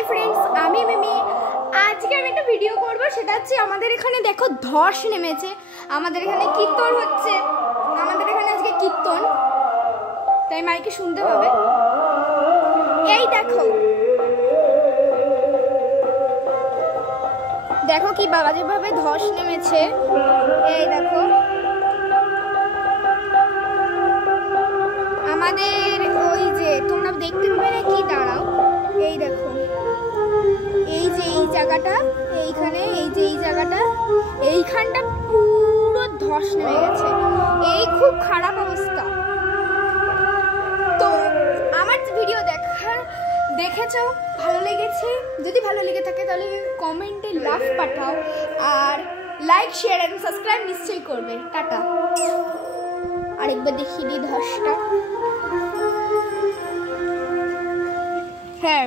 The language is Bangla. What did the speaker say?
হাই ফ্রেন্ডস, আমি মিমি। আজকে আমি একটা ভিডিও করব, সেটা হচ্ছে আমাদের এখানে দেখো ধস নেমেছে। আমাদের এখানে কীর্তন হচ্ছে, আমাদের এখানে আজকে কীর্তন, তাই মাইকে শুনতে পাবে। এই দেখো দেখো কি বাবা যেভাবে ধস নেমেছে। এই দেখো আমাদের ওই যে তোমরা দেখতে পাবে না কি, দাঁড়াও, এই দেখো এই যে এই জায়গাটা, এইখানে এই যে এই জায়গাটা, এইখানটা পুরো ধস নেমে গেছে। এই খুব খারাপ অবস্থা। তো আমার ভিডিও দেখেছো, ভালো লেগেছে? যদি ভালো লেগে থাকে তাহলে কমেন্টে লাভ পাঠাও, আর লাইক শেয়ার এন্ড সাবস্ক্রাইব নিশ্চয়ই করবে। টাটা। আরেকবার দেখিয়ে দিই ধসটা। হ্যাঁ।